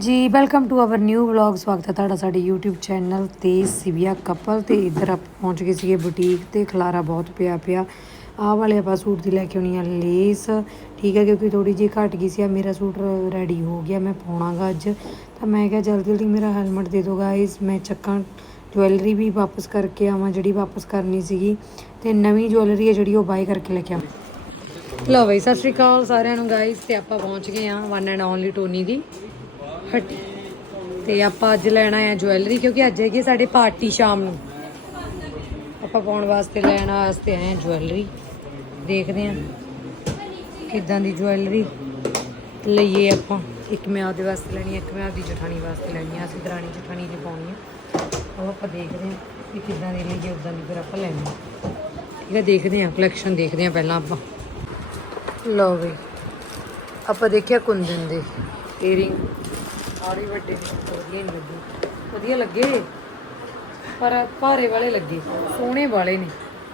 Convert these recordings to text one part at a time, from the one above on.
ਜੀ welcome to our new vlog ਸਵਾਗਤ ਹੈ ਤੁਹਾਡਾ ਸਾਡੇ YouTube ਚੈਨਲ ਤੇ ਸਿਵਿਆ ਕਪਲ ਤੇ ਇੱਧਰ ਆਪਾਂ ਪਹੁੰਚ ਗਏ ਸੀਗੇ ਬੁਟੀਕ ਤੇ, ਖਲਾਰਾ ਬਹੁਤ ਪਿਆ ਪਿਆ। ਆਹ ਵਾਲੇ ਆਪਾਂ ਸੂਟ ਦੀ ਲੈ ਕੇ ਆਉਣੀ ਆ ਲੇਸ ਠੀਕ ਹੈ, ਕਿਉਂਕਿ ਥੋੜੀ ਜਿਹੀ ਘਟ ਗਈ ਸੀ ਆ ਮੇਰਾ ਸੂਟ ਰੈਡੀ ਹੋ ਗਿਆ, ਮੈਂ ਪਾਉਣਾਗਾ ਅੱਜ। ਤਾਂ ਮੈਂ ਕਿਹਾ ਜਲਦੀ ਜਲਦੀ ਮੇਰਾ ਹੈਲਮਟ ਦੇ ਦਿਓ ਗਾਇਸ ਮੈਂ ਚੱਕਾਂ ਜੁਐਲਰੀ ਵੀ ਵਾਪਸ ਕਰਕੇ ਆਵਾਂ, ਜਿਹੜੀ ਵਾਪਸ ਕਰਨੀ ਸੀਗੀ। ਤੇ ਨਵੀਂ ਜੁਐਲਰੀ ਹੈ ਜਿਹੜੀ ਉਹ ਬਾਈ ਕਰਕੇ ਲੈ ਕੇ ਆਵਾਂ। ਲਓ ਬਈ, ਸਤਿ ਸ਼੍ਰੀ ਅਕਾਲ ਸਾਰਿਆਂ ਨੂੰ ਗਾਇਸ ਤੇ ਆਪਾਂ ਪਹੁੰਚ ਗਏ ਆ ਵਨ ਐਂਡ ਓਨਲੀ ਟੋਨੀ ਦੀ। ਹੱਟੀ ਤੇ ਆਪਾਂ ਅੱਜ ਲੈਣਾ ਹੈ ਜੁਐਲਰੀ ਕਿਉਂਕਿ ਅੱਜ ਹੈਗੀ ਸਾਡੇ ਪਾਰਟੀ ਸ਼ਾਮ ਨੂੰ। ਆਪਾਂ ਪਾਉਣ ਵਾਸਤੇ ਲੈਣ ਵਾਸਤੇ ਆਏ ਹਾਂ ਜੁਐਲਰੀ ਦੇਖਦੇ ਹਾਂ ਕਿੱਦਾਂ ਦੀ ਜੁਐਲਰੀ ਲਈਏ ਆਪਾਂ। ਇੱਕ ਮੈਂ ਆਪਦੇ ਵਾਸਤੇ ਲੈਣੀ ਹੈ ਇੱਕ ਮੈਂ ਆਪਦੀ ਜਠਾਣੀ ਵਾਸਤੇ ਲੈਣੀ ਹੈ ਅਸੀਂ ਦਰਾਣੀ ਜਠਾਣੀ ਦੀ ਪਾਉਣੀ ਹੈ ਉਹ ਆਪਾਂ ਦੇਖਦੇ ਹਾਂ ਵੀ ਕਿੱਦਾਂ ਦੀ ਲਈਏ, ਉਦਾਂ ਦੀ ਫਿਰ ਆਪਾਂ ਲੈਣੀ ਠੀਕ ਹੈ ਦੇਖਦੇ ਹਾਂ ਕਲੈਕਸ਼ਨ ਦੇਖਦੇ ਹਾਂ ਪਹਿਲਾਂ ਆਪਾਂ। ਲਓ ਬਈ, ਆਪਾਂ ਦੇਖਿਆ ਕੁੰਦਨ ਦੇ ਈਅਰਿੰਗ ਆੜੀ ਵੱਡੇ ਨੇ, ਵਧੀਆ ਨਹੀਂ ਲੱਗੇ। ਵਧੀਆ ਲੱਗੇ। ਪਰ ਭਾਰੇ ਵਾਲੇ ਲੱਗੇ ਸੋਹਣੇ ਵਾਲੇ ਨੇ।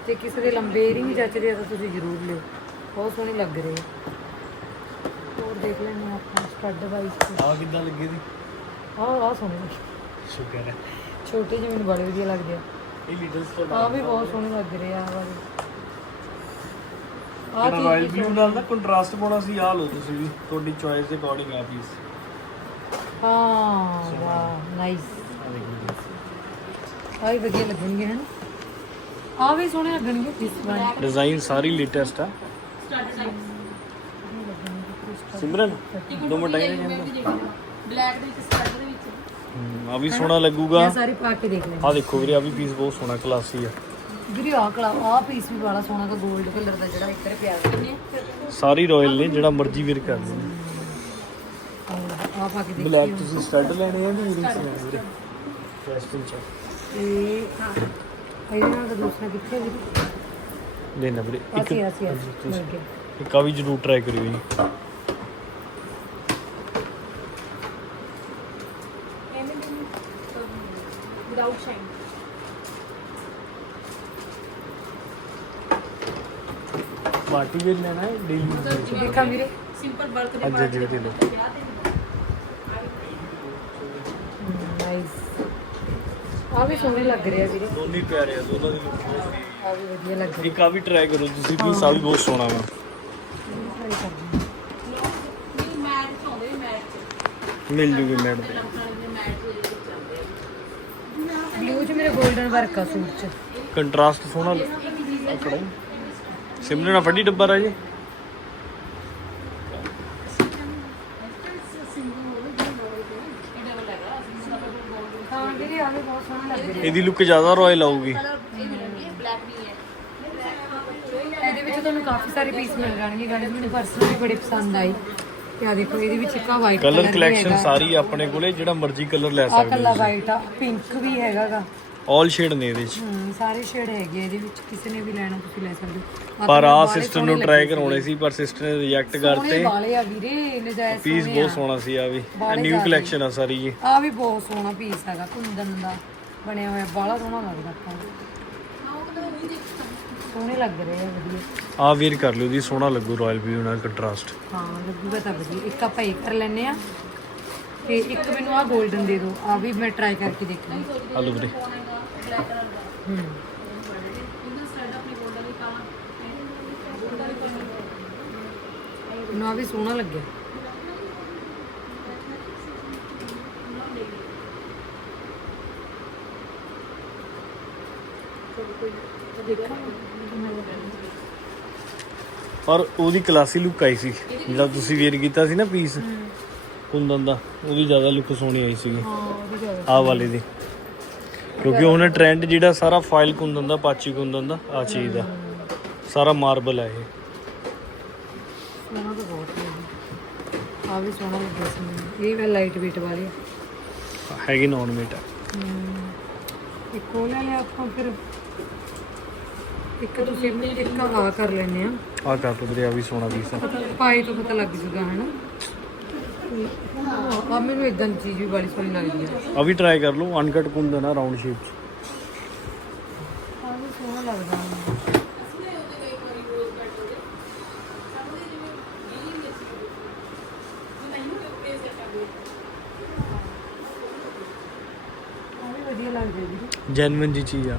ਜੇ ਕਿਸੇ ਦੇ ਲੰਬੇ ਈਅਰਿੰਗ ਜੱਚਦੇ ਆ ਤਾਂ ਤੁਸੀਂ ਜ਼ਰੂਰ ਲਿਓ। ਬਹੁਤ ਸੋਹਣੇ ਲੱਗ ਰਹੇ। ਆ ਹੋਰ ਦੇਖ ਹਾਂ ਆਪਾਂ ਸਟੱਡ ਵਾਈਜ਼ ਆ ਕਿੱਦਾਂ ਲੱਗੀ ਦੀ ਆਹ ਆਹ ਸੋਹਣੇ। ਲੱਗੇ ਸ਼ੁਕਰ ਹੈ। ਛੋਟੇ ਜਿਹੇ ਮੈਨੂੰ ਬੜੇ ਵਧੀਆ ਲੱਗਦੇ ਆ। ਇਹ ਲੀਡਰਸ ਤੋਂ ਆਹ ਵੀ ਬਹੁਤ ਸੋਹਣੇ ਲੱਗ ਰਹੇ ਆ ਆਹ ਵਾਲੇ। ਆਹ ਜਿਹੜਾ ਰਾਇਲ ਬਲੂ ਨਾਲ ਨਾ ਕੰਟਰਾਸਟ ਪਾਉਣਾ ਸੀ ਆ ਲਓ ਤੁਸੀਂ ਵੀ। ਤੁਹਾਡੀ ਚੋਇਸ ਦੇ ਅਕੋਰਡਿੰਗ ਆ ਪੀਸ ਹਾਂ ਵਾਹ ਨਾਈਸ ਆ ਵੀ ਵਧੀਆ ਲੱਗਣਗੇ ਹਨ? ਆਹ ਵੀ ਸੋਹਣੇ ਲੱਗਣਗੇ ਇਸ ਵਾਰ ਡਿਜ਼ਾਈਨ ਸਾਰੀ ਲੇਟੈਸਟ ਆ। ਸਿਮਰਨ ਦੋ ਮਿੰਟ ਆਈ ਬਲੈਕ ਦੇ। ਵਿੱਚ ਸਟੱਡ ਦੇ ਵਿੱਚ। ਆ ਵੀ ਸੋਹਣਾ ਲੱਗੂਗਾ। ਮੈਂ ਸਾਰੀ ਪਾ ਕੇ ਦੇਖ ਲੈਂਦੀ। ਆ ਦੇਖੋ ਵੀਰੇ ਆ ਵੀ ਪੀਸ ਬਹੁਤ ਸੋਹਣਾ ਕਲਾਸੀ ਆ। ਵੀਰੇ ਆਹ ਕਲਾ ਆਹ ਪੀਸ ਵੀ ਬੜਾ ਸੋਹਣਾ ਦਾ 골ਡ ਕਲਰ ਦਾ ਜਿਹੜਾ ਇੱਕ ਰੁਪਿਆ ਦਾ ਸਾਰੀ ਰਾਇਲ ਨੇ ਜਿਹੜਾ ਮਰਜ਼ੀ ਵੀਰ ਕਰ ਲਓ। ਆਹ ਪਾ ਕੇ ਦੇਖ ਬਲੈਕ ਤੁਸੀਂ ਸਟੱਡ ਲੈਣੇ ਆ ਜਾਂ ਈਅਰਿੰਗਸ ਲੈਣੇ ਵੀਰੇ? ਫੈਸਟਨ ਚ। ਤੇ ਇਹਦੇ ਨਾਲ ਦਾ ਦੂਸਰਾ ਕਿੱਥੇ ਵੀ ਲੈਣਾ ਵੀਰੇ ਇੱਕ ਅਸੀਂ ਅਸੀਂ ਅਸੀਂ ਇੱਕ ਆ ਵੀ ਜ਼ਰੂਰ ਟਰਾਈ ਕਰਿਓ ਜੀ। ਵਿਦਆਊਟ ਸ਼ਾਈਨ ਪਾਰਟੀ ਵੇਅਰ ਲੈਣਾ ਹੈ ਡੇਲੀ ਦੇਖਾਂ ਵੀਰੇ। ਸਿੰਪਲ ਬਰਥਡੇ ਅੱਜ ਅੱਜ ਦੇ। ਲਓ ਨਾਈਸ ਆਹ ਵੀ ਸੋਹਣੇ ਲੱਗ ਰਹੇ ਆ ਵੀਰੇ ਦੋਨੇ ਹੀ ਪਿਆਰੇ ਆ ਦੋਨਾਂ ਦੀ ਲੁੱਕ ਆਹ ਵੀ ਵਧੀਆ ਲੱਗ ਰਹੇ ਇੱਕ ਆ ਵੀ ਟਰਾਈ ਕਰੋ ਤੁਸੀਂ ਪੀਸ ਆ ਵੀ ਬਹੁਤ ਸੋਹਣਾ ਵਾ। ਹਾਂ। ਮਿਲ ਜੂਗੀ ਮੈਡ ਤੇ। ਆ ਬਲੂ ਚ ਮੇਰੇ 골ਡਨ ਵਰਕ ਆ ਸੂਟ ਚ। ਕੰਟਰਾਸਟ ਸੋਹਣਾ। ਕੜਾ ਸਿਮਰਨ ਆ ਫੜੀ ਡੱਬਾ ਰਾਜੇ ਹਾਂ ਵੀਰੇ ਆਹ ਵੀ ਬਹੁਤ ਸੋਹਣਾ ਲੱਗ ਰਿਹਾ ਇਹਦੀ ਲੁੱਕ ਜ਼ਿਆਦਾ ਰਾਇਲ ਆਊਗੀ। ਹੈ ਇਹਦੇ ਵਿੱਚ ਤੁਹਾਨੂੰ ਕਾਫੀ ਸਾਰੇ ਪੀਸ ਮਿਲ ਜਾਣਗੇ ਗਾਇਸ ਮੈਨੂੰ ਪਰਸਨਲੀ ਬੜੇ ਪਸੰਦ ਤੇ ਆ ਦੇਖੋ ਇਹਦੇ ਵਿੱਚ ਇੱਕ ਆ ਵਾਈਟ ਕਲਰ ਕਲੈਕਸ਼ਨ ਸਾਰੀ ਆਪਣੇ ਕੋਲੇ ਜਿਹੜਾ ਮਰਜ਼ੀ ਕਲਰ ਲੈ ਆ ਸਕਦੇ ਕੱਲਾ ਵਾਈਟ ਆ ਪਿੰਕ ਵੀ ਹੈਗਾਗਾ। ਆਲ ਸ਼ੇਡ ਨੇ ਇਹਦੇ ਚ। ਹਮ ਸਾਰੇ ਸ਼ੇਡ ਹੈਗੇ ਇਹਦੇ ਵਿੱਚ। ਕਿਸੇ ਨੇ ਵੀ ਲੈਣਾ ਤੁਸੀਂ ਲੈ ਸਕਦੇ ਹੋ। ਪਰ ਆ ਸਿਸਟਰ ਨੂੰ ਟਰਾਈ ਕਰਾਉਣੇ ਸੀ ਪਰ ਸਿਸਟਰ ਨੇ ਰਿਜੈਕਟ ਕਰਤੇ। ਵਾਲੇ ਆ ਵੀਰੇ ਨਜਾਇਜ਼ ਪੀਸ ਬਹੁਤ ਸੋਹਣਾ ਸੀ ਆ ਵੀ। ਨਿਊ। ਕਲੈਕਸ਼ਨ ਆ ਸਾਰੀ ਇਹ। ਆ ਵੀ ਬਹੁਤ ਸੋਹਣਾ ਪੀਸ ਹੈਗਾ ਕੁੰਦਨ ਦਾ। ਬਣਿਆ ਹੋਇਆ ਬਾਹਲਾ ਸੋਹਣਾ ਲੱਗਦਾ ਆਪਾਂ ਨੂੰ। ਸੋਹਣੇ ਲੱਗ ਰਹੇ ਆ ਵਧੀਆ। ਆ ਵੀਰ ਕਰ ਲਿਓ ਜੀ ਸੋਹਣਾ ਲੱਗੂ ਰਾਇਲ ਬਲੂ ਨਾਲ ਕੰਟਰਾਸਟ ਹਾਂ ਲੱਗੂਗਾ ਤਾਂ ਵਧੀਆ। ਇੱਕ ਆਪਾਂ ਇਹ ਕਰ ਲੈਨੇ ਆ ਤੇ ਇੱਕ ਮੈਨੂੰ ਆ 골ਡਨ ਦੇ ਦਿਓ। ਆ ਵੀ ਮੈਂ ਟਰਾਈ ਕਰਕੇ ਦੇਖਣੀ ਆ ਲਓ ਵੀਰੇ। ਹੂੰ। ਮੈਨੂੰ ਆ ਵੀ ਸੋਹਣਾ ਲੱਗਿਆ। ਪਰ ਉਹਦੀ ਕਲਾਸੀ ਲੁੱਕ ਆਈ ਸੀ। ਜਿਹੜਾ ਤੁਸੀਂ ਵੇਅਰ ਕੀਤਾ ਸੀ ਨਾ ਪੀਸ ਕੁੰਦਨ ਦਾ ਉਹਦੀ ਜ਼ਿਆਦਾ ਲੁੱਕ ਸੋਹਣੀ ਆਈ ਸੀ ਹਾਂ ਆਹ ਵਾਲੇ ਦੀ। ਕਿਉਂਕਿ ਉਹਨੇ ਟ੍ਰੈਂਡ ਜਿਹੜਾ ਸਾਰਾ ਫਾਈਲ ਕੁੰਦਨ ਦਾ ਪਾਚੀ ਕੁੰਦਨ ਦਾ ਆ ਚੀਜ਼ ਦਾ। ਸਾਰਾ ਮਾਰਬਲ ਹੈ ਇਹ। ਸੋਹਣਾ ਤਾਂ ਬਹੁਤ ਹੈ ਆ ਵੀ ਸੋਹਣਾ ਲੱਗਿਆ ਸੀ ਇਹ ਵੀ ਲਾਈਟ weight ਵਾਲੀ। ਆ ਹੈਗੀ ਨੌਨ ਮੇਟ ਹਮ, ਇੱਕ ਲੈ ਲਿਆ ਆਪਾਂ ਫਿਰ। ਇੱਕ ਤੁਸੀਂ ਆਪਣੀ ਇੱਕ ਆ ਕਰ ਲੈਣੇ ਆ। ਆ ਕਰ ਤੋ ਵੀਰੇ ਆ ਵੀ ਸੋਨਾ ਪੀਸ ਆ। ਪਤਾ- ਤੋਂ ਪਤਾ ਲੱਗ ਜੂਗਾ ਹਨਾ? ਆ ਮੈਨੂੰ ਇਦਾਂ ਚੀਜ਼ ਵੀ ਬੜੀ ਸੋਹਣੀ ਲੱਗਦੀ ਆ। ਆ ਵੀ ਟਰਾਈ ਕਰ ਲਓ ਅਨਕਟ ਕੁੰਦਨ ਆ ਰਾਉਂਡ ਸ਼ੇਪ ਚ। ਆ ਵੀ ਸੋਹਣਾ ਲੱਗਦਾ। ਆ ਵੀ ਜੀ ਚੀਜ਼ ਆ।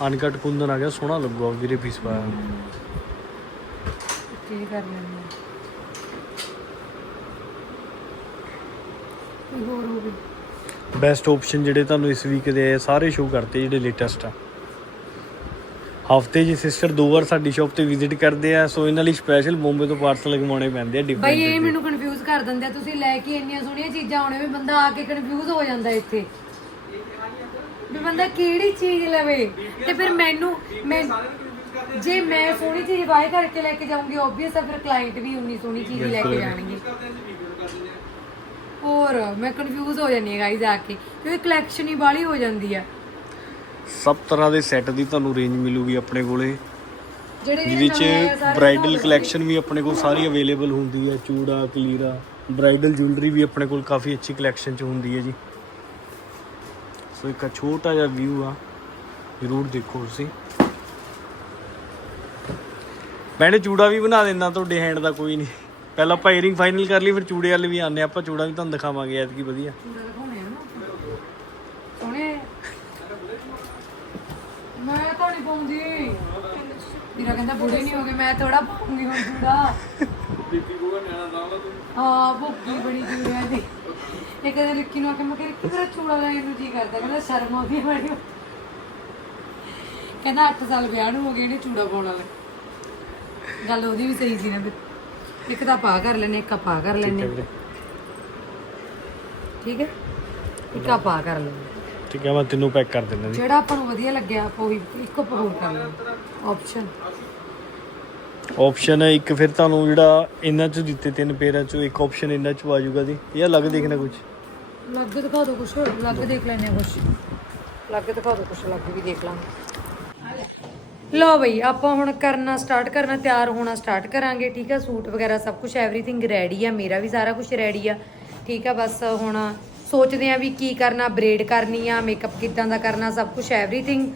ਅਨਕਟ ਕੁੰਦਨ ਆ ਗਿਆ ਸੋਹਣਾ ਲੱਗੂਗਾ ਵੀਰੇ ਪੀਸ ਪਾਇਆ। ਕੀ ਕਰ ਹੋਵੇ ਬੈਸਟ ਆਪਸ਼ਨ ਜਿਹੜੇ ਤੁਹਾਨੂੰ ਇਸ ਵੀਕ ਦੇ ਆਏ ਸਾਰੇ ਸ਼ੋ ਕਰਤੇ ਜਿਹੜੇ ਲੇਟੈਸਟ ਆ। ਹਫ਼ਤੇ ਜੀ ਸਿਸਟਰ ਦੋ ਵਾਰ ਸਾਡੀ ਸ਼ਾਪ ਤੇ ਵਿਜ਼ਿਟ ਕਰਦੇ ਆ ਸੋ ਇਹਨਾਂ ਲਈ ਸਪੈਸ਼ਲ ਬੰਬੇ ਤੋਂ ਪਾਰਸਲ ਲਗਵਾਉਣੇ ਪੈਂਦੇ ਆ ਬਈ ਇਹ ਡਿਫਰੈਂਟ ਮੈਨੂੰ ਕਨਫਿਊਜ਼ ਕਰ ਦਿੰਦੇ ਆ ਤੁਸੀਂ ਲੈ ਕੇ ਇੰਨੀਆਂ ਸੋਹਣੀਆਂ ਚੀਜ਼ਾਂ ਆਉਣੇ ਵੀ ਬੰਦਾ ਆ ਕੇ ਕਨਫਿਊਜ਼ ਹੋ ਜਾਂਦਾ ਇੱਥੇ। ਵੀ ਬੰਦਾ ਕਿਹੜੀ ਚੀਜ਼ ਲਵੇ ਤੇ ਫਿਰ ਮੈਨੂੰ ਮੈਂ ਜੇ ਮੈਂ ਸੋਹਣੀ ਚੀਜ਼ ਬਾਏ ਕਰਕੇ ਲੈ ਕੇ ਜਾਊਂਗੀ ਆਬਵੀਅਸ ਆ ਫਿਰ ਕਲਾਇੰਟ ਵੀ ਉਨੀ ਸੋਹਣੀ ਚੀਜ਼ ਹੀ ਲੈ ਕੇ ਜਾਣਗੇ। ਹੋਰ ਮੈਂ ਕਨਫਿਊਜ਼ ਹੋ ਜਾਂਦੀ ਹਾਂ ਗਾਈਜ਼ ਆ ਕੇ ਕਿਉਂਕਿ ਕਲੈਕਸ਼ਨ ਹੀ ਬਾਲੀ ਹੋ ਜਾਂਦੀ ਆ। ਸਭ ਤਰ੍ਹਾਂ ਦੇ ਸੈੱਟ ਦੀ ਤੁਹਾਨੂੰ ਰੇਂਜ ਮਿਲੂਗੀ ਆਪਣੇ ਕੋਲੇ। ਜਿਹੜੇ ਜਿਹਦੇ ਚ ਬ੍ਰਾਈਡਲ ਕਲੈਕਸ਼ਨ ਵੀ ਆਪਣੇ ਕੋਲ ਸਾਰੀ ਅਵੇਲੇਬਲ ਹੁੰਦੀ ਹੈ ਚੂੜਾ ਕਲੀਰਾ ਬ੍ਰਾਈਡਲ ਜੁਐਲਰੀ ਵੀ ਆਪਣੇ ਕੋਲ ਕਾਫੀ ਅੱਛੀ ਕਲੈਕਸ਼ਨ ਚ ਹੁੰਦੀ ਹੈ ਜੀ। ਸੋ ਇੱਕ ਛੋਟਾ ਜਿਹਾ ਵਿਊ ਆ ਜ਼ਰੂਰ ਦੇਖੋ ਤੁਸੀਂ ਮੈਂ ਚੂੜਾ ਵੀ ਬਣਾ ਦਿੰਦਾ ਤੁਹਾਡੇ ਹੈਂਡ ਦਾ ਕੋਈ ਨਹੀਂ ਪਹਿਲਾਂ ਆਪਾਂ ਈਅਰਿੰਗ ਫਾਈਨਲ ਕਰ ਲਈ ਫਿਰ ਚੂੜੇ ਵਾਲੇ ਵੀ ਆਨੇ ਆਪਾਂ ਚੂੜਾ ਵੀ ਤੁਹਾਨੂੰ ਦਿਖਾਵਾਂਗੇ ਐਤਕੀ ਵਧੀਆ ਮੈਂ ਤਾਂ ਨਹੀਂ ਪਾਉਂਦੀ ਵੀਰਾ ਕਹਿੰਦਾ ਬੁੜੀ ਨਹੀਂ ਹੋ ਮੈਂ ਥੋੜਾ ਪਾਉਂਗੀ ਹੁਣ ਚੂੜਾ। ਹਾਂ ਭੁੱਖੀ ਬੜੀ ਚੂੜਿਆਂ ਦੀ ਇਹ ਕਦੇ ਰਿੱਕੀ ਨੂੰ ਆ ਕੇ ਮੈਂ ਕਿਹਾ ਰਿੱਕੀ ਤੇਰਾ ਚੂੜਾ ਲੈਣ ਨੂੰ ਜੀ ਕਰਦਾ। ਕਹਿੰਦਾ ਸ਼ਰਮ ਆਉਂਦੀ ਹੈ ਬੜੀ ਕਹਿੰਦਾ 8 ਸਾਲ ਵਿਆਹ ਨੂੰ ਹੋ ਗਏ ਨੇ ਚੂੜਾ ਪਾਉਣ ਵਾਲੇ। ਗੱਲ ਉਹਦੀ ਵੀ ਸਹੀ ਸੀ ਨਾ ਵੀ ਇੱਕ ਤਾਂ ਪਾ ਕਰ ਲੈਨੇ ਇੱਕ ਪਾ ਕਰ ਲੈਨੇ ਠੀਕ ਹੈ ਇੱਕ ਆ ਪਾ ਕਰ ਲੈਨੇ ਠੀਕ ਹੈ ਮੈਂ ਤੈਨੂੰ ਪੈਕ ਕਰ ਦਿੰਦਾ ਜਿਹੜਾ ਆਪਾਂ ਨੂੰ ਵਧੀਆ ਲੱਗਿਆ ਆਪਾਂ ਉਹੀ ਇੱਕੋ ਹੋਰ ਕਰ ਲੈਨੇ ਆਪਸ਼ਨ ਆਪਸ਼ਨ ਹੈ ਇੱਕ ਫਿਰ ਤੁਹਾਨੂੰ ਜਿਹੜਾ ਇਹਨਾਂ ਚ ਦਿੱਤੇ ਤਿੰਨ ਪੇਰਾਂ ਚੋਂ ਇੱਕ ਆਪਸ਼ਨ ਇਹਨਾਂ ਚ ਆ ਜਾਊਗਾ ਜੀ। ਇਹ ਅਲੱਗ ਦੇਖਣਾ ਕੁਝ ਲੱਗ ਦਿਖਾ ਦਿਓ ਕੁਛ ਲੱਗ ਦੇਖ ਲੈਨੇ ਕੁਛ। ਲੱਗ ਦਿਖਾ ਦਿਓ ਕੁਛ ਲੱਗ ਵੀ ਦੇਖ ਲਾਂਗੇ। ਲੋ ਬਈ, ਆਪਾਂ ਹੁਣ ਕਰਨਾ ਸਟਾਰਟ ਕਰਨਾ ਤਿਆਰ ਹੋਣਾ ਸਟਾਰਟ ਕਰਾਂਗੇ, ਠੀਕ ਆ? ਸੂਟ ਵਗੈਰਾ ਸਭ ਕੁਝ ਐਵਰੀਥਿੰਗ ਰੈਡੀ ਆ, ਮੇਰਾ ਵੀ ਸਾਰਾ ਕੁਝ ਰੈਡੀ ਆ। ਠੀਕ ਆ, ਬਸ ਹੁਣ ਸੋਚਦੇ ਆ ਵੀ ਕੀ ਕਰਨਾ ਬ੍ਰੇਡ ਕਰਨੀ ਆ ਮੇਕਅਪ ਕਿੱਦਾਂ ਦਾ ਕਰਨਾ, ਸਭ ਕੁਝ ਐਵਰੀਥਿੰਗ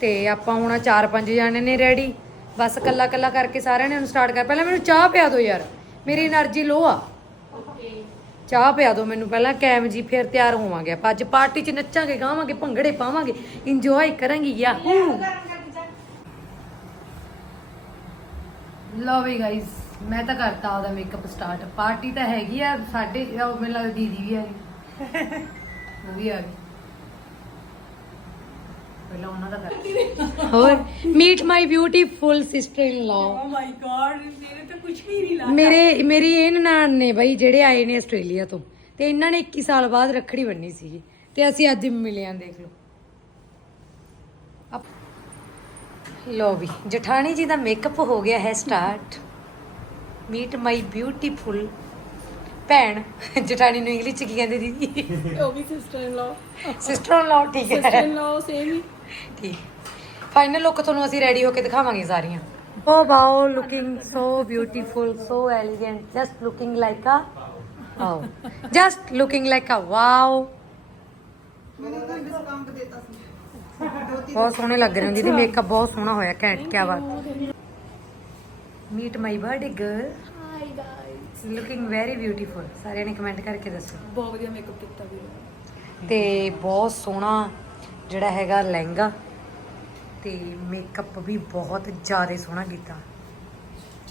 ਤੇ ਆਪਾਂ ਹੁਣ ਚਾਰ ਪੰਜ ਜਾਣੇ ਨੇ ਰੈਡੀ ਬਸ ਕੱਲਾ ਕੱਲਾ ਕਰਕੇ ਸਾਰਿਆਂ ਨੇ ਉਹਨੂੰ ਸਟਾਰਟ ਕਰ, ਪਹਿਲਾਂ ਮੈਨੂੰ ਚਾਹ ਪਿਆ ਦਿਓ ਯਾਰ, ਮੇਰੀ એનર્ਜੀ ਲੋ ਆ। ਚਾਹ ਪਿਆ ਦਿਓ ਮੈਨੂੰ ਪਹਿਲਾਂ, ਕੈਮ ਜੀ ਫਿਰ ਤਿਆਰ ਹੋਵਾਂਗੇ ਅੱਜ ਪਾਰਟੀ 'ਚ ਨੱਚਾਂਗੇ, ਗਾਵਾਂਗੇ, ਭੰਗੜੇ ਪਾਵਾਂਗੇ ਇੰਜੋਏ ਕਰਾਂਗੇ, ਯਾਹੂ। ਲਓ ਵੀ ਗਾਇਸ ਮੈਂ ਤਾਂ ਕਰਤਾ ਉਹਦਾ ਮੇਕਅਪ ਸਟਾਰਟ ਪਾਰਟੀ ਤਾਂ ਹੈਗੀ ਆ, ਸਾਡੇ, ਉਹ ਮੈਨੂੰ ਲੱਗਦਾ ਦੀਦੀ ਵੀ ਆ ਉਹ ਵੀ ਆ ਗਈ। ਪਹਿਲਾਂ ਉਹਨਾਂ ਦਾ ਕਰ ਹੋਰ meet my beautiful sister in law oh my god ਮੇਰੇ ਤੇ ਕੁਝ ਵੀ ਨਹੀਂ ਲਾ ਮੇਰੇ ਮੇਰੀ ਇਹ ਨਨਾਣ ਨੇ ਬਈ ਜਿਹੜੇ ਆਏ ਨੇ ਆਸਟ੍ਰੇਲੀਆ ਤੋਂ ਤੇ ਇਹਨਾਂ ਨੇ 21 ਸਾਲ ਬਾਅਦ ਰੱਖੜੀ ਬੰਨੀ ਸੀਗੀ ਤੇ ਅਸੀਂ ਅੱਜ ਮਿਲੇ ਆਂ ਦੇਖ ਲਓ। ਲਓ ਵੀ ਜਠਾਣੀ ਜੀ ਦਾ ਮੇਕਅਪ ਹੋ ਗਿਆ ਹੈ ਸਟਾਰਟ ਮੀਟ ਮਾਈ ਬਿਊਟੀਫੁਲ ਭੈਣ ਜਠਾਣੀ ਨੂੰ ਇੰਗਲਿਸ਼ ਚ ਕੀ ਕਹਿੰਦੇ ਦੀਦੀ? ਉਹ ਵੀ ਸਿਸਟਰ ਇਨ ਲਾ ਸਿਸਟਰ ਇਨ ਲਾ ਠੀਕ ਸਿਸਟਰ ਹੈ। ਇਨ ਲਾ ਸੇਮ ਹੀ। ਠੀਕ। ਫਾਈਨਲ ਲੁੱਕ ਤੁਹਾਨੂੰ ਅਸੀਂ ਰੈਡੀ ਹੋ ਕੇ ਦਿਖਾਵਾਂਗੇ ਸਾਰੀਆਂ। ਓ wow looking so beautiful so elegant just looking like a wow just looking like a wow ਬਹੁਤ ਸੋਹਣੇ ਲੱਗ ਰਹੇ ਹੋ ਦੀਦੀ ਮੇਕਅਪ ਬਹੁਤ ਸੋਹਣਾ ਹੋਇਆ ਘੈਂਟ ਕੀ ਬਾਤ। Meet my birthday girl guys looking very beautiful ਸਾਰਿਆਂ ਨੇ ਕਮੈਂਟ ਕਰਕੇ ਦੱਸੋ। ਬਹੁਤ ਵਧੀਆ ਮੇਕਅਪ ਕੀਤਾ ਵੀ ਤੇ ਬਹੁਤ ਸੋਹਣਾ ਜਿਹੜਾ ਹੈਗਾ ਲਹਿੰਗਾ ਤੇ ਮੇਕਅਪ ਵੀ ਬਹੁਤ ਜ਼ਿਆਦਾ ਸੋਹਣਾ ਕੀਤਾ।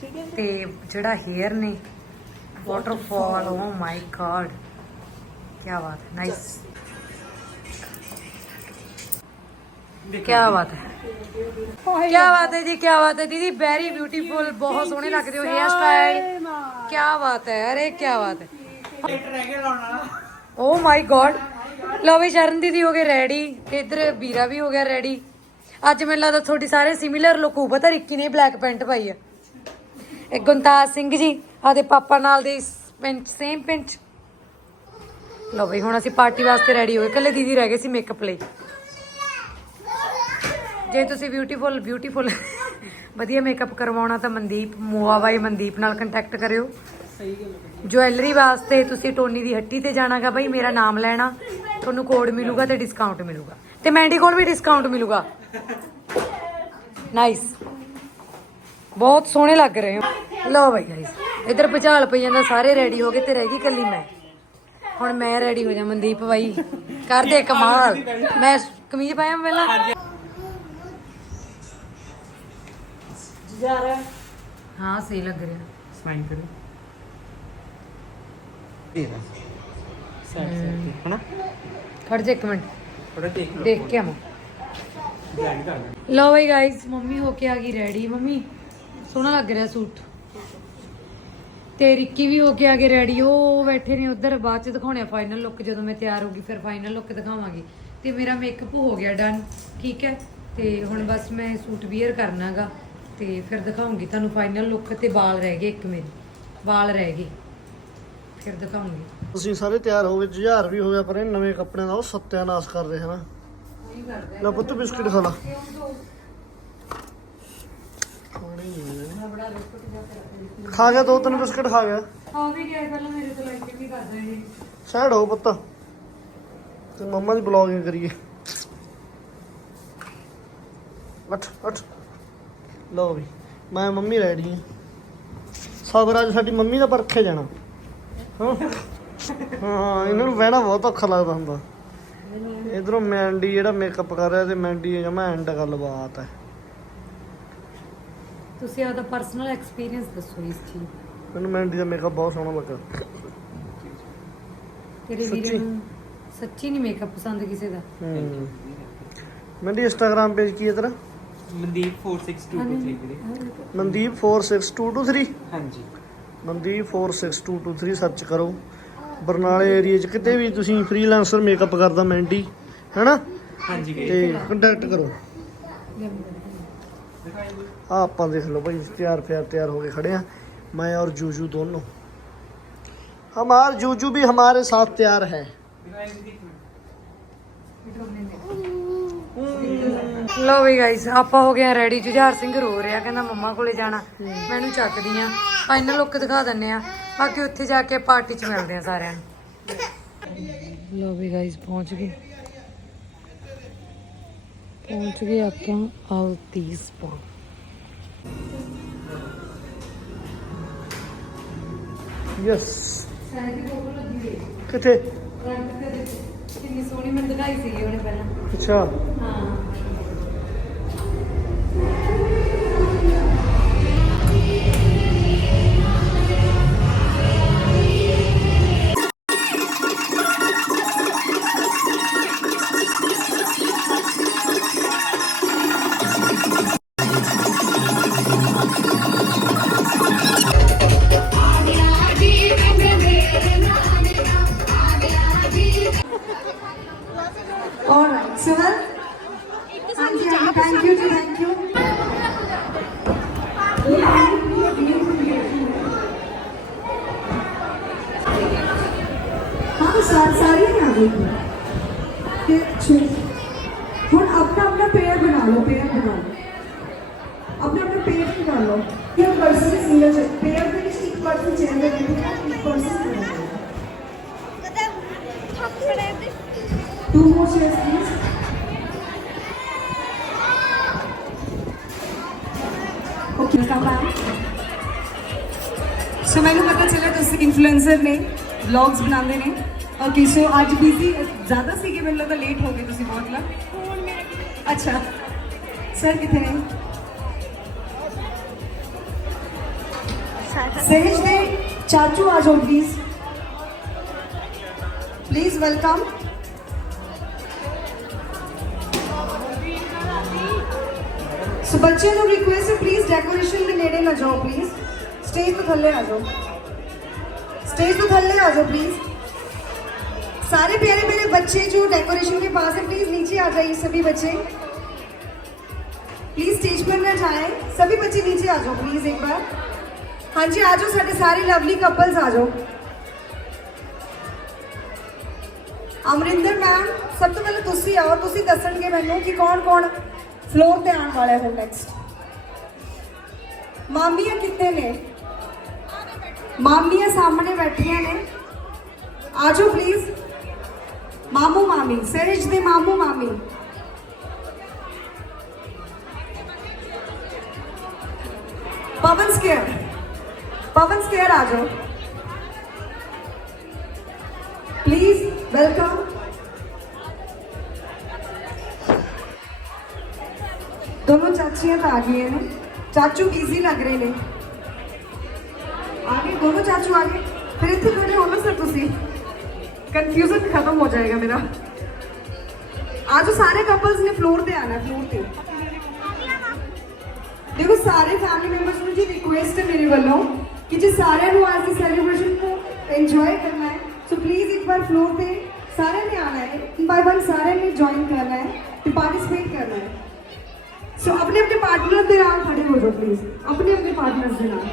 ਠੀਕ ਹੈ ਤੇ ਜਿਹੜਾ ਹੇਅਰ ਨੇ ਵਾਟਰਫਾਲ ਓ ਮਾਈ ਗॉड ਕੀ ਬਾਤ ਹੈ ਨਾਈਸ ਕੀ ਬਾਤ ਹੈ। ਕੀ ਬਾਤ ਹੈ ਜੀ ਕੀ ਬਾਤ ਹੈ। ਦੀਦੀ ਵੈਰੀ ਬਿਊਟੀਫੁਲ ਬਹੁਤ ਸੋਹਣੇ ਲੱਗਦੇ ਹੋ ਹੇਅਰ ਸਟਾਈਲ ਕੀ ਬਾਤ ਹੈ ਅਰੇ ਕੀ ਬਾਤ ਹੈ। ਓ ਮਾਈ ਗॉड ਲਓ ਵੀ ਸ਼ਰਨ ਦੀਦੀ ਹੋ ਗਏ ਰੈਡੀ ਤੇ ਇੱਧਰ ਵੀਰਾ ਵੀ ਹੋ ਗਿਆ ਰੈਡੀ ਅੱਜ ਮੈਨੂੰ ਲੱਗਦਾ ਤੁਹਾਡੀ ਸਾਰੇ ਸਿਮਿਲਰ ਲੁੱਕ ਹੋ ਪਤਾ ਰਿੱਕੀ ਨੇ ਬਲੈਕ ਪੈਂਟ ਪਾਈ ਆ। ਇੱਕ ਗੁੰਤਾਜ ਸਿੰਘ ਜੀ ਆਦੇ ਪਾਪਾ ਨਾਲ ਦੇ ਪੈਂਟ ਸੇਮ ਪੈਂਟ ਲਓ ਬਈ ਹੁਣ ਅਸੀਂ ਪਾਰਟੀ ਵਾਸਤੇ ਰੈਡੀ ਹੋਏ ਕੱਲੇ ਦੀਦੀ ਰਹਿ ਗਏ ਸੀ ਮੇਕਅਪ ਲਈ। ਜੇ ਤੁਸੀਂ ਬਿਊਟੀਫੁਲ ਬਿਊਟੀਫੁਲ ਵਧੀਆ ਮੇਕਅਪ ਕਰਵਾਉਣਾ ਤਾਂ ਮਨਦੀਪ ਮੋਆ ਬਾਈ ਮਨਦੀਪ ਨਾਲ ਕੰਟੈਕਟ ਕਰਿਓ। ਜੁਐਲਰੀ ਵਾਸਤੇ ਤੁਸੀਂ ਟੋਨੀ ਦੀ ਹੱਟੀ ਤੇ ਜਾਣਾਗਾ ਬਾਈ, ਮੇਰਾ ਨਾਮ ਲੈਣਾ, ਤੁਹਾਨੂੰ ਕੋਡ ਮਿਲੂਗਾ ਤੇ ਡਿਸਕਾਊਂਟ ਮਿਲੂਗਾ। ਤੇ ਮੈਂਡੀ ਕੋਲ ਵੀ ਡਿਸਕਾਊਂਟ ਮਿਲੂਗਾ। ਨਾਈਸ ਬਹੁਤ ਸੋਹਣੇ ਲੱਗ ਰਹੇ ਹੋ। ਲਓ ਬਾਈ ਗਾਇਸ ਇਧਰ ਭੁਚਾਲ ਪਈ ਜਾਂਦਾ, ਸਾਰੇ ਰੈਡੀ ਹੋ ਗਏ ਤੇ ਰਹਿ ਗਈ ਕੱਲੀ ਮੈਂ। ਹੁਣ ਮੈਂ ਰੈਡੀ ਹੋ ਜਾ ਮਨਦੀਪ ਬਾਈ। ਕਰ ਦੇ ਕਮਾਲ। ਮੈਂ ਕਮੀਜ਼ ਪਾਇਆ ਪਹਿਲਾਂ? ਜਾ ਰਿਹਾ। ਹਾਂ ਸਹੀ ਲੱਗ ਰਿਹਾ। ਸਮਾਈਲ ਕਰੋ। ਹਨਾ? ਖੜ ਜਾ ਇੱਕ ਮਿੰਟ। ਥੋੜਾ ਦੇਖ ਲਓ। ਦੇਖ ਕੇ ਆਵਾਂ। ਬਲੈਂਡ ਕਰ ਲੈਣਾ ਲਓ ਬਈ ਗਾਇਸ ਮੰਮੀ ਹੋ ਕੇ ਆ ਗਈ ਰੈਡੀ ਮੰਮੀ ਸੋਹਣਾ ਲੱਗ ਰਿਹਾ ਸੂਟ। ਤੇ ਰਿੱਕੀ ਵੀ ਹੋ ਕੇ ਆ ਗਏ ਰੈਡੀ ਉਹ ਬੈਠੇ ਨੇ ਉਧਰ ਬਾਅਦ ਚ ਦਿਖਾਉਣੇ ਫਾਈਨਲ ਲੁੱਕ ਜਦੋਂ ਮੈਂ ਤਿਆਰ ਹੋ ਗਈ ਫਿਰ ਫਾਈਨਲ ਲੁੱਕ ਦਿਖਾਵਾਂਗੀ। ਤੇ ਮੇਰਾ ਮੇਕਅਪ ਹੋ ਗਿਆ ਡਨ ਠੀਕ ਹੈ? ਤੇ ਹੁਣ ਬਸ ਮੈਂ ਸੂਟ ਵੀਅਰ ਕਰਨਾਗਾ ਤੇ ਫਿਰ ਦਿਖਾਉਂਗੀ ਤੁਹਾਨੂੰ ਫਾਈਨਲ ਲੁੱਕ ਤੇ ਵਾਲ ਰਹਿ ਗਏ ਇੱਕ ਮੇਰੇ। ਵਾਲ ਰਹਿ ਗਏ। ਫਿਰ ਦਿਖਾਉਂਗੀ। ਤੁਸੀਂ ਸਾਰੇ ਤਿਆਰ ਹੋ ਗਏ ਜੁਝਾਰ ਵੀ ਹੋ ਗਿਆ ਪਰ ਇਹ ਨਵੇਂ ਕੱਪੜਿਆਂ ਦਾ ਉਹ ਸੱਤਿਆਨਾਸ਼ ਕਰ ਰਹੇ ਹਨ। ਲੈ ਪੁੱਤ ਬਿਸਕਿਟ ਖਾ ਲਾ। ਖਾ ਗਿਆ ਦੋ ਤਿੰਨ ਬਿਸਕਿਟ ਖਾ ਗਿਆ। ਆ ਵੀ ਗਿਆ ਪਹਿਲਾਂ ਮੇਰੇ ਤੋਂ ਲਾਈਕ ਵੀ ਕਰ ਰਹੇ ਨੇ। ਸਾਈਡ ਹੋ ਪੁੱਤ। ਤੇ ਮੰਮਾ ਦੀ ਬਲੌਗਿੰਗ ਕਰੀਏ। ਉੱਠ ਉੱਠ। ਲਓ ਵੀ ਮੈਂ ਮੰਮੀ ਰੈਡੀ ਹਾਂ ਸਬਰ ਅੱਜ ਸਾਡੀ ਮੰਮੀ ਦਾ ਪਰਖੇ ਜਾਣਾ। ਹਾਂ। ਹਾਂ ਇਹਨਾਂ ਨੂੰ ਬਹਿਣਾ ਬਹੁਤ ਔਖਾ ਲੱਗਦਾ ਹੁੰਦਾ। ਇਧਰੋਂ ਮੈਂਡੀ ਜਿਹੜਾ ਮੇਕਅਪ ਕਰ ਰਿਹਾ ਤੇ ਮੈਂਡੀ ਜਮਾ ਐਂਡ ਗੱਲਬਾਤ ਹੈ ਤੁਸੀਂ ਆਪਦਾ ਪਰਸਨਲ ਐਕਸਪੀਰੀਅੰਸ ਦੱਸੋ ਇਸ ਚੀਜ਼ ਮੈਨੂੰ ਮੈਂਡੀ ਦਾ ਮੇਕਅਪ ਬਹੁਤ ਸੋਹਣਾ ਲੱਗਾ। ਤੇਰੇ ਵੀਰੇ? ਨੂੰ ਸੱਚੀ ਨਹੀਂ ਮੇਕਅਪ ਪਸੰਦ ਕਿਸੇ ਦਾ? ਮੈਂਡੀ ਇੰਸਟਾਗ੍ਰam ਪੇਜ ਕੀ ਹੈ ਤੇਰਾ? ਮਨਦੀਪ 46223 ਵੀਰੇ ਮਨਦੀਪ 46223 ਹਾਂਜੀ ਮਨਦੀਪ 46223 ਸਰਚ ਕਰੋ ਬਰਨਾਲੇ ਏਰੀਆ 'ਚ ਕਿਤੇ ਵੀ ਤੁਸੀਂ ਫ੍ਰੀਲਾਂਸਰ ਮੇਕਅਪ ਕਰਦਾ ਮੈਂਡੀ ਹੈਨਾ ਹਾਂਜੀ ਗਏ ਤੇ ਕੰਟੈਕਟ ਕਰੋ ਆ ਆਪਾਂ ਦੇਖ ਲਓ ਭਾਈ ਤਿਆਰ ਫਿਆਰ ਤਿਆਰ ਹੋ ਕੇ ਖੜੇ ਆ मैं और जूजू दोनों हमार जूजू भी हमारे साथ तैयार है ਲੋ ਵੀ ਗਾਇਸ ਆਪਾਂ ਹੋ ਗਏ ਆ ਰੈਡੀ ਜੁਝਾਰ ਸਿੰਘ ਰੋ ਰਿਹਾ ਕਹਿੰਦਾ ਮੰਮਾ ਕੋਲੇ ਜਾਣਾ। ਮੈਨੂੰ ਚੱਕਦੀ ਆ। ਫਾਈਨਲ ਲੁੱਕ ਦਿਖਾ ਦਿੰਨੇ ਆ। ਬਾਕੀ ਉੱਥੇ ਜਾ ਕੇ ਪਾਰਟੀ 'ਚ ਮਿਲਦੇ ਆ ਸਾਰਿਆਂ ਨੂੰ। ਲੋ ਵੀ ਗਾਇਸ ਪਹੁੰਚ ਗਏ। ਪਹੁੰਚ ਗਏ ਆਪਾਂ ਆਲਤੀ ਸਪੋਟ ਯੈਸ ਸਾਡੀ ਕਿੰਨੀ ਸੋਹਣੀ ਮੈਨੂੰ ਦਿਖਾਈ ਸੀ ਉਹਨੇ ਪਹਿਲਾਂ। ਅੱਛਾ। Okay, come back. ਸੋ ਮੈਨੂੰ ਪਤਾ ਚੱਲਿਆ ਤੁਸੀਂ ਇਨਫਲੂਐਂਸਰ ਨੇ ਵਲੌਗਸ ਬਣਾਉਂਦੇ ਨੇ ਓਕੇ ਸੋ ਅੱਜ ਬਿਜ਼ੀ ਜ਼ਿਆਦਾ ਸੀ ਕਿ ਮੈਨੂੰ ਲੱਗਾ ਲੇਟ ਹੋ ਗਏ ਤੁਸੀਂ ਬਹੁਤ ਨਾ ਅੱਛਾ ਸਰ ਕਿੱਥੇ ਨੇ ਸਹਿਜ ਦੇ ਚਾਚੂ ਆ सो बच्चे को रिक्वेस्ट है प्लीज़ डेकोरेशन में लेने ना जाओ प्लीज़ स्टेज तो थल्ले आ जाओ. स्टेज तो थल्ले आ जाओ प्लीज़ सारे प्यारे मेरे बच्चे जो डेकोरेशन के पास है प्लीज़ नीचे आ जाइए, सभी बच्चे. प्लीज़ स्टेज पर ना जाए. सभी बच्चे नीचे आ जाओ प्लीज़ एक बार. हाँ जी, आ जाओ साढ़े सारे लवली कपल्स आ जाओ. अमरिंदर मैम, सब तो पहले तुम आओ तुम दसन मैं कि कौन कौन? ਤੇ ਆਉਣ ਵਾਲਾ ਹੈ ਨੈਕਸਟ ਮਾਮੀਆਂ ਕਿੱਥੇ ਨੇ ਮਾਮੀਆਂ ਸਾਹਮਣੇ ਬੈਠੀਆਂ ਨੇ ਆਜੋ ਪਲੀਜ਼ ਮਾਮੂ ਮਾਮੀ ਸਹਿਜ ਦੇ ਮਾਮੂ ਮਾਮੀ ਪਵਨ ਸਕੇਅਰ ਪਵਨ ਸਕੇਅਰ ਆ ਜਾਓ ਪਲੀਜ਼ ਵੈਲਕਮ ਦੋਨੋਂ ਚਾਚੀਆਂ ਤਾਂ ਆ ਗਈਆਂ ਨੇ ਚਾਚੂ ਬਿਜ਼ੀ ਲੱਗ ਰਹੇ ਨੇ ਆ ਗਏ ਦੋਨੋਂ ਚਾਚੂ ਆ ਗਏ ਫਿਰ ਇੱਥੇ ਖੜੇ ਹੋ ਨਾ ਸਰ ਤੁਸੀਂ ਕਨਫਿਊਜ਼ਨ ਖਤਮ ਹੋ ਜਾਏਗਾ ਮੇਰਾ आज जो सारे कपल्स ने फ्लोर पे आना फ्लोर पे ਦੇਖੋ ਸਾਰੇ ਫੈਮਿਲੀ ਮੈਂਬਰਸ ਨੂੰ ਜੀ ਰਿਕੁਐਸਟ ਹੈ ਮੇਰੇ ਵੱਲੋਂ ਕਿ ਜੇ ਸਾਰਿਆਂ ਨੂੰ ਅੱਜ ਦੀ ਸੈਲੀਬ੍ਰੇਸ਼ਨ ਨੂੰ ਇੰਜੋਏ ਕਰਨਾ ਹੈ ਸੋ ਪਲੀਜ਼ ਇੱਕ ਵਾਰ ਫਲੋਰ ਤੇ ਸਾਰਿਆਂ ਨੇ ਆਣਾ ਹੈ ਬਾਈ ਵਨ ਸਾਰਿਆਂ ਨੇ ਜੁਆਇਨ ਕਰਨਾ ਹੈ ਤੇ ਪਾਰਟਿਸਿਪੇਟ ਕਰਨਾ ਹੈ ਸੋ ਆਪਣੇ ਆਪਣੇ ਪਾਰਟਨਰ ਦੇ ਨਾਲ ਖੜੇ ਹੋ ਜਾਓ ਪਲੀਜ਼ ਆਪਣੇ ਆਪਣੇ ਪਾਰਟਨਰ ਦੇ ਨਾਲ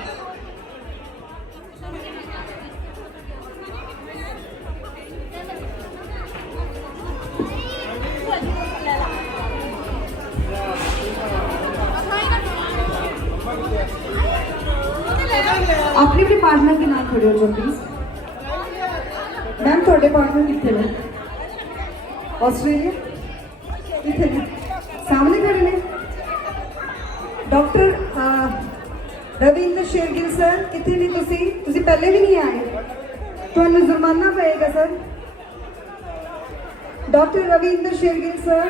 ਰਵਿੰਦਰ ਸ਼ੇਰਗਿਲ ਸਰ ਕਿੱਥੇ ਨੇ ਤੁਸੀਂ ਤੁਸੀਂ ਪਹਿਲੇ ਵੀ ਨਹੀਂ ਆਏ ਤੁਹਾਨੂੰ ਜੁਰਮਾਨਾ ਪਏਗਾ sir doctor Ravinder Shergill sir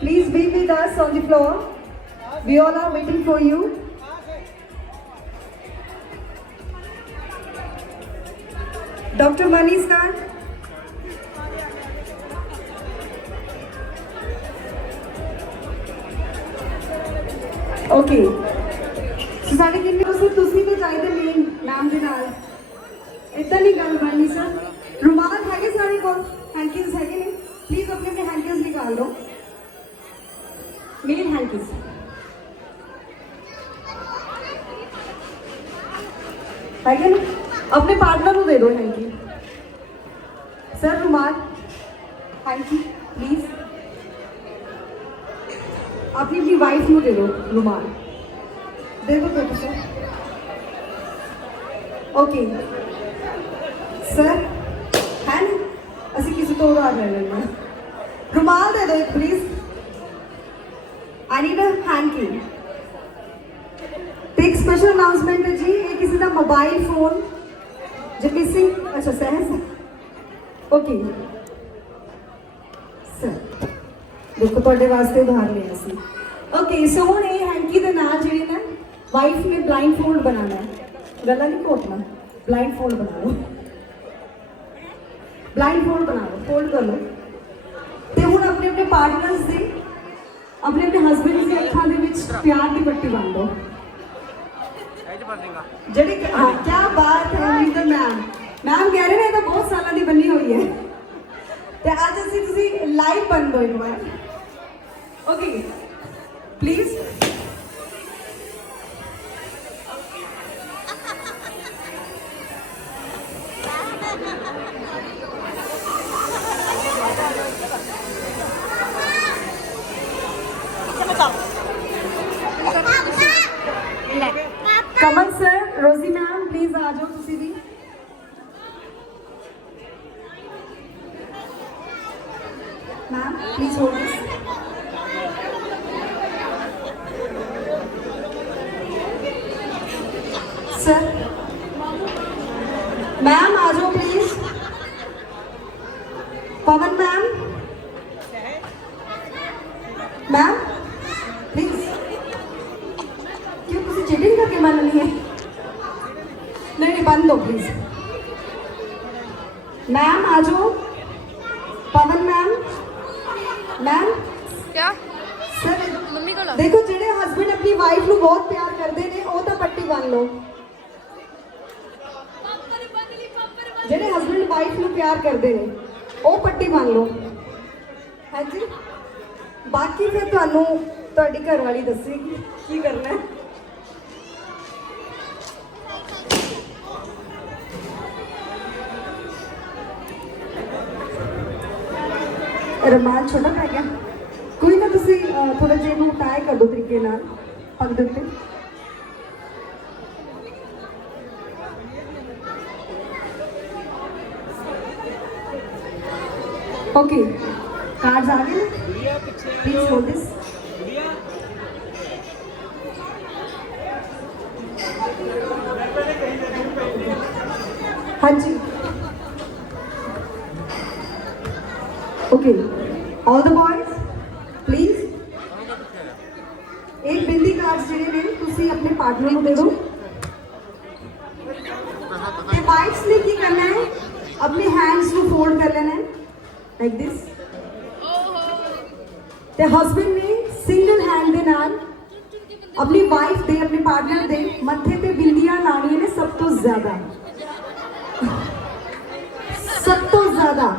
please be with us on the floor we all are waiting for you Dr. Manish Khan. Okay so ਸਾਡੇ ਕਿੰਨੇ ਸਰ ਤੁਸੀਂ ਤਾਂ ਚਾਹੀਦੇ ਮੇਨ ਨਾਮ ਦੇ ਨਾਲ। ਇਦਾਂ ਨਹੀਂ ਗੱਲ ਬਣਨੀ ਸਰ ਰੁਮਾਲ ਹੈਗੇ ਸਾਰੇ ਕੋਲ, ਹੈਂਕੀਜ਼ ਹੈਗੇ ਨੇ। ਪਲੀਜ਼ ਆਪਣੇ ਆਪਣੇ ਹੈਂਕੀਜ਼ ਨਿਕਾਲ ਲਓ ਮੇਨ ਹੈਂਕੀਜ਼। ਹੈਗੇ ਨੇ? ਆਪਣੇ ਪਾਰਟਨਰ ਨੂੰ ਦੇ ਦਿਓ ਹੈਂਕੀ ਸਰ ਰੁਮਾਲ, ਹੈਂਕੀ ਪਲੀਜ਼ ਆਪਣੀ ਆਪਣੀ ਵਾਈਫ ਨੂੰ ਦੇ ਦਿਓ ਰੁਮਾਲ ਦੇ ਦਿਓ ਦੇ ਦਿਓ ਓਕੇ ਸਰ ਹੈ ਨਾ ਅਸੀਂ ਕਿਸੇ ਤੋਂ ਉਧਾਰ ਲੈ ਲੈਣਾ ਰੁਮਾਲ ਦੇ ਦਿਓ ਪਲੀਜ਼ ਆਈ ਨੀਡ ਅ ਹੈਂਕੀ ਤੇ ਇੱਕ ਸਪੈਸ਼ਲ ਅਨਾਉਂਸਮੈਂਟ ਹੈ ਜੀ, ਇਹ ਕਿਸੇ ਦਾ ਮੋਬਾਈਲ ਫੋਨ ਜੇ ਮਿਸਿੰਗ ਅੱਛਾ, ਸਹਿਜ ਓਕੇ ਸਰ ਦੇਖੋ, ਤੁਹਾਡੇ ਵਾਸਤੇ ਉਧਾਰ ਲਿਆ ਸੀ। ਓਕੇ ਸੋ ਹੁਣ ਇਹ ਹੈਂਕੀ ਦੇ ਨਾਲ ਜਿਹੜੇ ਨਾ ਵਾਈਫ ਨੇ ਬਲਾਈਂਡ ਫੋਲਡ ਬਣਾਉਣਾ ਹੈ। ਗੱਲਾਂ ਨਹੀਂ ਘੋਟਣਾ। ਬਲਾਈਂਡ ਫੋਲਡ ਬਣਾ ਲਓ। ਬਲਾਈਂਡ ਫੋਲਡ ਬਣਾ ਲਓ। ਫੋਲਡ ਕਰ ਲਓ। ਤੇ ਹੁਣ ਆਪਣੇ ਆਪਣੇ ਪਾਰਟਨਰਸ ਦੇ, ਆਪਣੇ ਆਪਣੇ ਹਸਬੰਡ ਦੀ ਅੱਖਾਂ ਦੇ ਵਿੱਚ ਪਿਆਰ ਦੀ ਪੱਟੀ ਬੰਨ ਦਿਓ। ਜਿਹੜੀ ਹਾਂ ਕੀ ਬਾਤ ਹੈ ਨੀਦਰ ਮੈਮ ਮੈਮ ਕਹਿ ਰਹੇ ਨੇ, ਇਹ ਤਾਂ ਬਹੁਤ ਸਾਲਾਂ ਦੀ ਬੰਨੀ ਹੋਈ ਹੈ। ਤੇ ਅੱਜ ਅਸੀਂ ਤੁਸੀਂ ਲਾਈਵ ਬਣ ਦੋ ਇੱਕ ਵਾਰ। Okay please Kamal sir Rosy ma'am please ਆ ਜਾਓ ਤੁਸੀਂ ਵੀ ma'am please hold this sir ma'am ਆਜੋ please Pawan ma'am ma'am please ਕਿਉਂ ਤੁਸੀਂ ਚੀਟਿੰਗ ਕਰਕੇ ਮੰਨ ਲਈ ਹੈ ਨਹੀਂ ਨਹੀਂ ਬੰਦ ਹੋ ਪਲੀਜ਼ ਮੈਮ ਆਜੋ ਉਹ ਲਓ। ਹਾਂਜੀ। ਬਾਕੀ ਫਿਰ ਤੁਹਾਨੂੰ ਤੁਹਾਡੀ ਘਰ ਵਾਲੀ ਦੱਸੇਗੀ ਕੀ ਕਰਨਾ ਹੈ। ਰਮਾਨ ਛੋਟਾ ਪੈ ਗਿਆ। ਕੋਈ ਨਾ ਤੁਸੀਂ ਥੋੜਾ ਜਿਹਾ ਇਹਨੂੰ ਟਾਈ ਕਰ ਦਿਓ ਤਰੀਕੇ ਨਾਲ, ਪੱਗ ਦੇ ਉੱਤੇ। ਓਕੇ ਕਾਰਡਸ ਆ ਗਏ ਪਲੀਜ਼ ਹੋਲਡ ਦਿਸ ਹਾਂਜੀ ਓਕੇ ਆਲ ਦ ਬॉयਜ਼ ਪਲੀਜ਼ ਇੱਕ ਬਿੰਦੀ ਕਾਰਡ ਜਿਹੜੇ ਨੇ ਤੁਸੀਂ ਆਪਣੇ ਪਾਰਟਨਰ ਨੂੰ ਦੇ ਦਿਓ ਤੇ ਵਾਈਫਸ ਨੇ ਕੀ ਕਰਨਾ ਹੈ ਆਪਣੇ ਹੈਂਡਸ ਨੂੰ ਫੋਲਡ ਕਰ ਲੈਣਾ ਹੈ ਲਾਈਕ ਦਿਸ ਤੇ ਹਸਬੰਡ ਨੇ ਸਿੰਗਲ ਹੈਂਡ ਦੇ ਨਾਲ ਆਪਣੀ ਵਾਈਫ ਦੇ, ਆਪਣੇ ਪਾਰਟਨਰ ਦੇ ਮੱਥੇ ਤੇ ਬਿੰਦੀਆਂ ਲਾਉਣੀਆਂ ਨੇ ਸਭ ਤੋਂ ਜ਼ਿਆਦਾ। ਸਭ ਤੋਂ ਜ਼ਿਆਦਾ।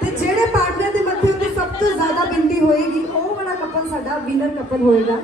ਤੇ ਜਿਹੜੇ ਪਾਰਟਨਰ ਦੇ ਮੱਥੇ ਉੱਤੇ ਸਭ ਤੋਂ ਜ਼ਿਆਦਾ ਬਿੰਦੀ ਹੋਏਗੀ, ਉਹ ਵਾਲਾ ਕਪਲ ਸਾਡਾ ਵਿਨਰ ਕਪਲ ਹੋਏਗਾ।